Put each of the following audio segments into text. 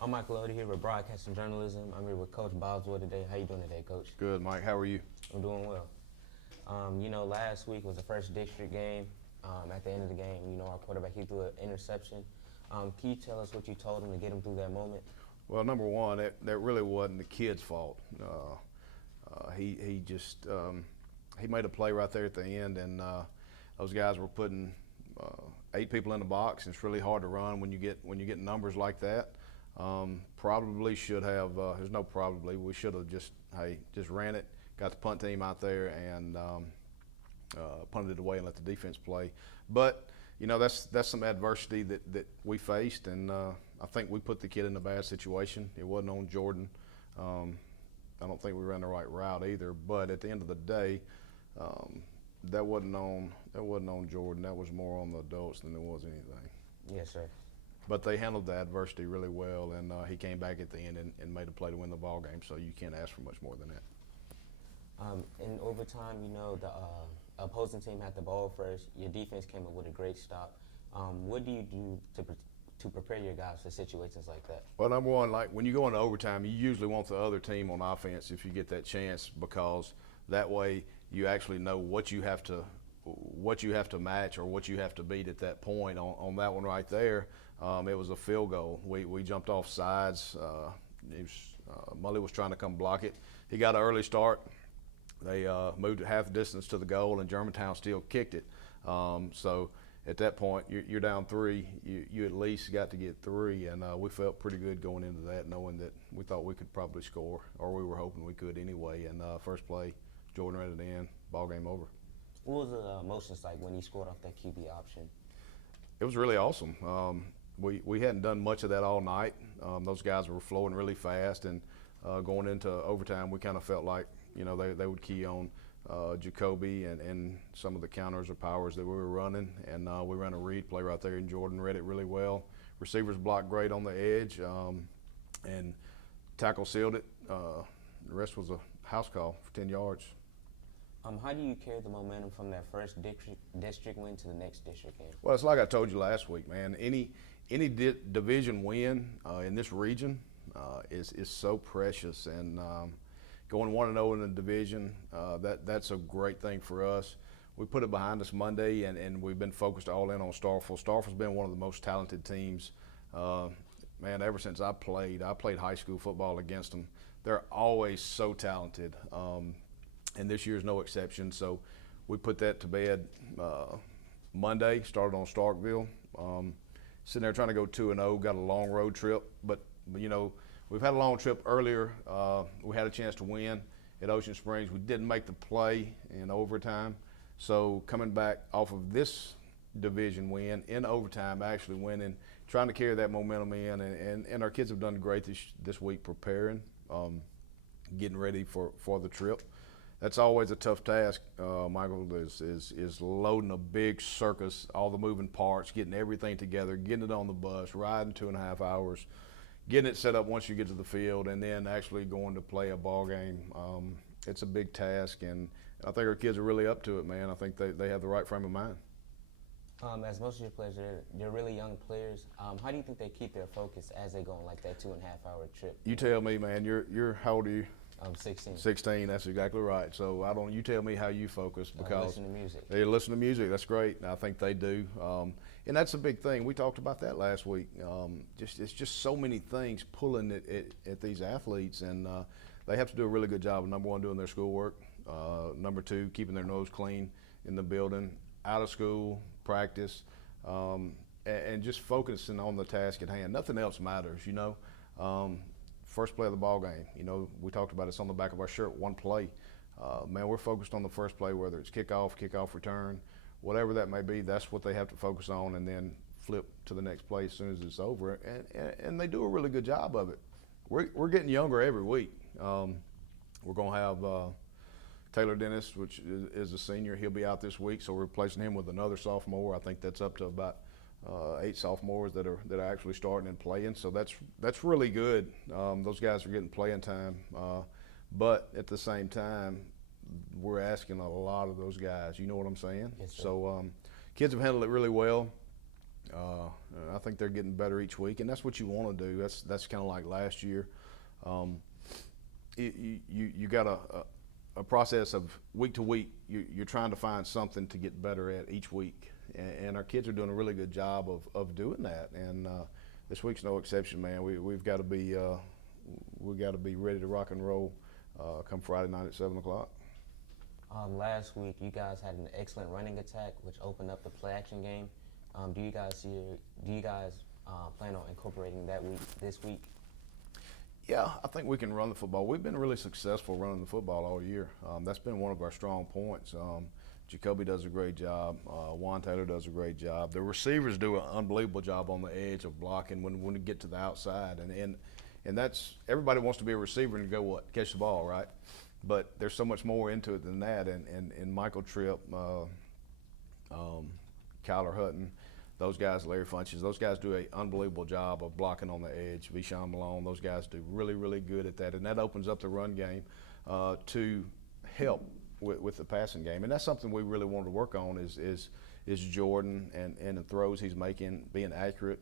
I'm Michael Lodi here with Broadcasting Journalism. I'm here with Coach Boswell today. How you doing today, Coach? Good, Mike. How are you? I'm doing well. Last week was the first district game. At the end of the game, our quarterback, he threw an interception. Can you tell us what you told him to get him through that moment? Well, number one, that really wasn't the kid's fault. He just he made a play right there at the end, and those guys were putting 8 people in the box, and it's really hard to run when you get numbers like that. Probably should have. There's no probably. We should have just ran it, got the punt team out there, and punted it away and let the defense play. But that's some adversity that we faced, and I think we put the kid in a bad situation. It wasn't on Jordan. I don't think we ran the right route either. But at the end of the day, that wasn't on Jordan. That was more on the adults than it was anything. Yes, sir. But they handled the adversity really well, and he came back at the end and made a play to win the ball game. So you can't ask for much more than that. In overtime, the opposing team had the ball first. Your defense came up with a great stop. What do you do to prepare your guys for situations like that? Well, number one, like when you go into overtime, you usually want the other team on offense if you get that chance, because that way you actually know what you have to match or what you have to beat at that point. On that one right there, it was a field goal. We jumped off sides. Mully was trying to come block it. He got an early start. They moved it half the distance to the goal, and Germantown still kicked it. So at that point, you're down 3. You at least got to get 3, and we felt pretty good going into that, knowing that we thought we could probably score, or we were hoping we could anyway. And first play, Jordan read it in, ball game over. What was the emotions like when he scored off that QB option? It was really awesome. We hadn't done much of that all night. Those guys were flowing really fast, and going into overtime, we kind of felt like they would key on Jacoby and some of the counters or powers that we were running, and we ran a read play right there, and Jordan read it really well. Receivers blocked great on the edge, and tackle sealed it. The rest was a house call for 10 yards. How do you carry the momentum from that first district win to the next district game? Well, it's like I told you last week, man. Any division win in this region is so precious, and going 1-0 in the division, that's a great thing for us. We put it behind us Monday, and we've been focused all in on Starkville. Starkville's been one of the most talented teams, man, ever since I played high school football against them. They're always so talented, and this year's no exception. So we put that to bed Monday, started on Starkville. Sitting there trying to go 2-0, got a long road trip, but we've had a long trip earlier. We had a chance to win at Ocean Springs. We didn't make the play in overtime. So coming back off of this division win in overtime, actually winning, trying to carry that momentum in, and our kids have done great this week preparing, getting ready for the trip. That's always a tough task, Michael, is loading a big circus, all the moving parts, getting everything together, getting it on the bus, riding 2.5 hours, getting it set up once you get to the field, and then actually going to play a ball game. It's a big task, and I think our kids are really up to it, man. I think they have the right frame of mind. As most of your players, they're really young players. How do you think they keep their focus as they go on like that 2.5-hour trip? You tell me, man. You're how old are you? I'm 16. 16, that's exactly right. So you tell me how you focus, because listen to music. They listen to music. That's great. I think they do, and that's a big thing. We talked about that last week. It's just so many things pulling at these athletes, and they have to do a really good job of, number one, doing their schoolwork. Number two, keeping their nose clean in the building, out of school, practice, and just focusing on the task at hand. Nothing else matters, First play of the ball game, we talked about it's on the back of our shirt, one play. Man, we're focused on the first play, whether it's kickoff return, whatever that may be. That's what they have to focus on, and then flip to the next play as soon as it's over. And they do a really good job of it. We're getting younger every week. We're going to have Taylor Dennis, which is a senior. He'll be out this week, so we're replacing him with another sophomore. I think that's up to about 8 sophomores that are actually starting and playing. So that's really good. Those guys are getting playing time, but at the same time, we're asking a lot of those guys. You know what I'm saying? Yes, sir. So kids have handled it really well. I think they're getting better each week, and that's what you want to do. That's kind of like last year. You got a process of week to week. You're trying to find something to get better at each week, and our kids are doing a really good job of doing that. And this week's no exception, man. We've got to be ready to rock and roll come Friday night at 7:00. Last week, you guys had an excellent running attack, which opened up the play-action game. Do you guys plan on incorporating that this week? Yeah, I think we can run the football. We've been really successful running the football all year. That's been one of our strong points. Jacoby does a great job. Juan Taylor does a great job. The receivers do an unbelievable job on the edge of blocking when we get to the outside. And that's everybody wants to be a receiver and go what? Catch the ball, right? But there's so much more into it than that. And Michael Tripp, Kyler Hutton, those guys, Larry Funches, those guys do an unbelievable job of blocking on the edge. Vishawn Malone, those guys do really, really good at that. And that opens up the run game to help with the passing game. And that's something we really want to work on is Jordan and the throws he's making, being accurate.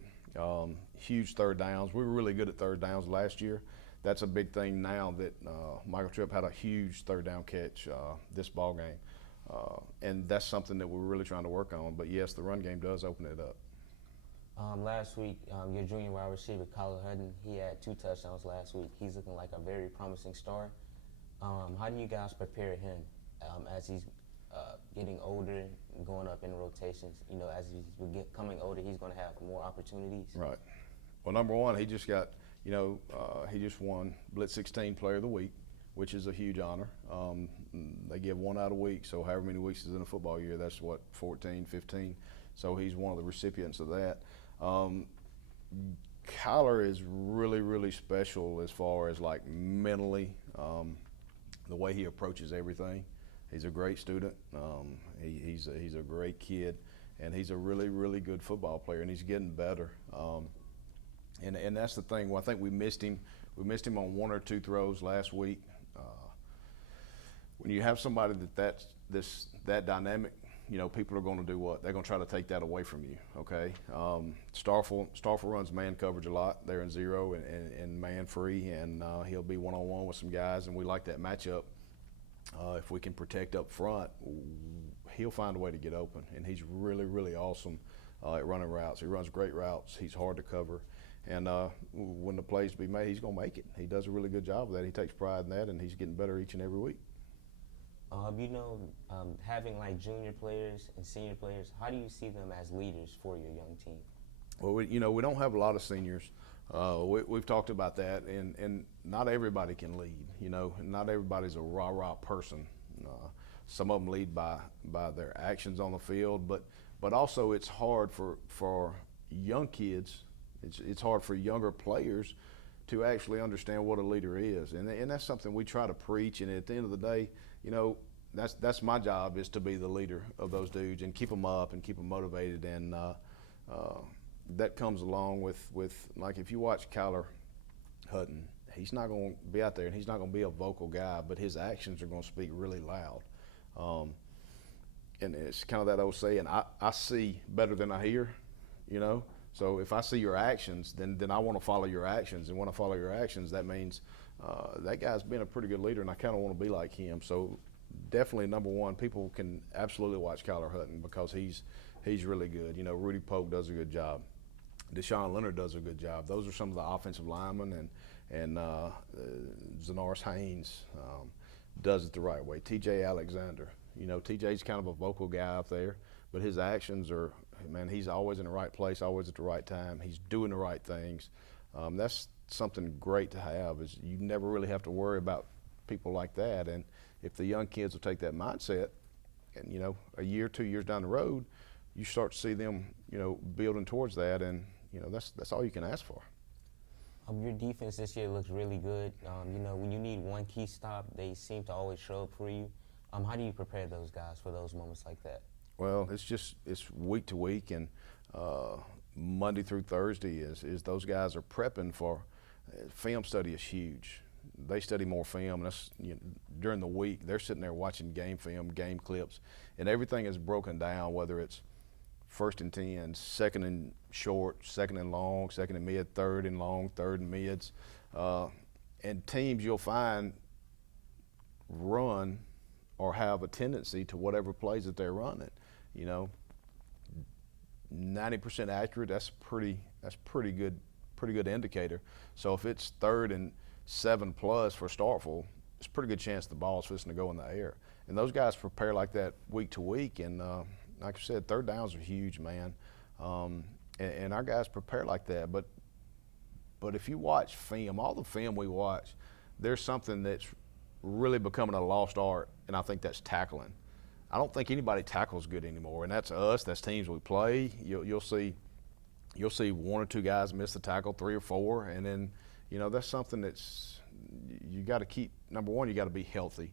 Huge third downs. We were really good at third downs last year. That's a big thing now that Michael Tripp had a huge third down catch this ball game. And that's something that we're really trying to work on. But, yes, the run game does open it up. Last week, your junior wide receiver, Kyler Hutton, he had 2 touchdowns last week. He's looking like a very promising star. How do you guys prepare him as he's getting older and going up in rotations? You know, as he's becoming older, he's going to have more opportunities. Right. Well, number one, he just got, he just won Blitz 16 Player of the Week, which is a huge honor. They give one out a week, so however many weeks is in a football year, that's what, 14, 15. So he's one of the recipients of that. Kyler is really, really special as far as like mentally, the way he approaches everything. He's a great student. He's a great kid, and he's a really, really good football player, and he's getting better. And that's the thing. Well, I think we missed him. We missed him on 1 or 2 throws last week. When you have somebody that's that dynamic, people are going to do what? They're going to try to take that away from you, okay? Starkville runs man coverage a lot. They're in zero and man free, and he'll be one-on-one with some guys, and we like that matchup. If we can protect up front, he'll find a way to get open, and he's really, really awesome at running routes. He runs great routes. He's hard to cover, and when the plays be made, he's going to make it. He does a really good job of that. He takes pride in that, and he's getting better each and every week. Having like junior players and senior players, how do you see them as leaders for your young team? Well, we don't have a lot of seniors. We've talked about that, and not everybody can lead. Not everybody's a rah-rah person. Some of them lead by their actions on the field, but also it's hard for young kids. It's hard for younger players to actually understand what a leader is, and that's something we try to preach. And at the end of the day, that's my job, is to be the leader of those dudes and keep them up and keep them motivated. And that comes along with like if you watch Kyler Hutton, he's not going to be out there and he's not going to be a vocal guy, but his actions are going to speak really loud. And it's kind of that old saying, I see better than I hear, So if I see your actions, then I want to follow your actions. And when I follow your actions, that means that guy's been a pretty good leader, and I kind of want to be like him. So definitely, number one, people can absolutely watch Kyler Hutton because he's really good. Rudy Pope does a good job. Deshaun Leonard does a good job. Those are some of the offensive linemen, and Zanaris Haynes does it the right way. T.J. Alexander, T.J.'s kind of a vocal guy out there, but his actions are, man, he's always in the right place, always at the right time. He's doing the right things. That's something great to have, is you never really have to worry about people like that. And if the young kids will take that mindset, and a year, 2 years down the road, you start to see them, building towards that, and that's all you can ask for. Your defense this year looks really good. When you need one key stop, they seem to always show up for you. How do you prepare those guys for those moments like that? Well, it's week to week, and Monday through Thursday is those guys are prepping for film study is huge. They study more film. That's during the week they're sitting there watching game film, game clips, and everything is broken down. Whether it's first and 10, second and short, second and long, second and mid, third and long, third and mids. And teams you'll find run or have a tendency to whatever plays that they're running. 90% accurate, that's pretty good indicator. So if it's 3rd and 7 plus for Starkville, it's a pretty good chance the ball's fixing to go in the air. And those guys prepare like that week to week, and like I said, 3rd downs are huge, man. And our guys prepare like that. But if you watch film, all the film we watch, there's something that's really becoming a lost art, and I think that's tackling. I don't think anybody tackles good anymore, and that's us. That's teams we play. You'll see 1 or 2 guys miss the tackle, 3 or 4, and then that's something that's you got to keep. Number one, you got to be healthy.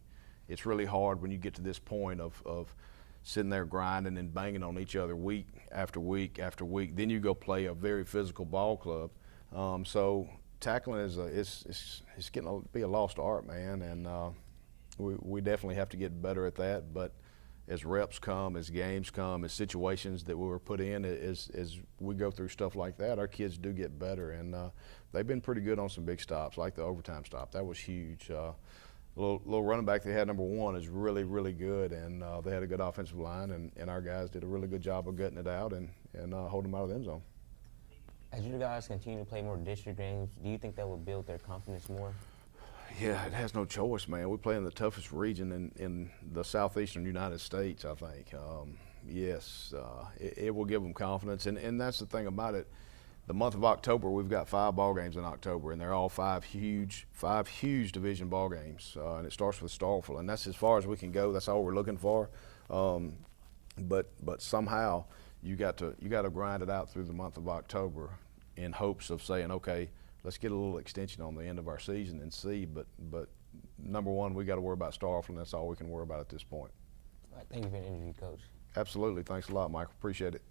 It's really hard when you get to this point of sitting there grinding and banging on each other week after week after week. Then you go play a very physical ball club. So tackling it's getting to be a lost art, man, and we definitely have to get better at that. But as reps come, as games come, as situations that we were put in, as we go through stuff like that, our kids do get better, and they've been pretty good on some big stops, like the overtime stop. That was huge. Little running back they had, number 1, is really, really good, and they had a good offensive line, and our guys did a really good job of gutting it out and holding them out of the end zone. As you guys continue to play more district games, do you think that will build their confidence more? Yeah, it has no choice, man. We play in the toughest region in the southeastern United States, I think. Yes, it will give them confidence, and that's the thing about it. The month of October, we've got 5 ball games in October, and they're all 5 huge division ball games, and it starts with Starkville, and that's as far as we can go. That's all we're looking for. But somehow you got to grind it out through the month of October in hopes of saying, okay, let's get a little extension on the end of our season and see. But number one, we got to worry about Starkville, and that's all we can worry about at this point. All right, thank you for the interview, Coach. Absolutely. Thanks a lot, Michael. Appreciate it.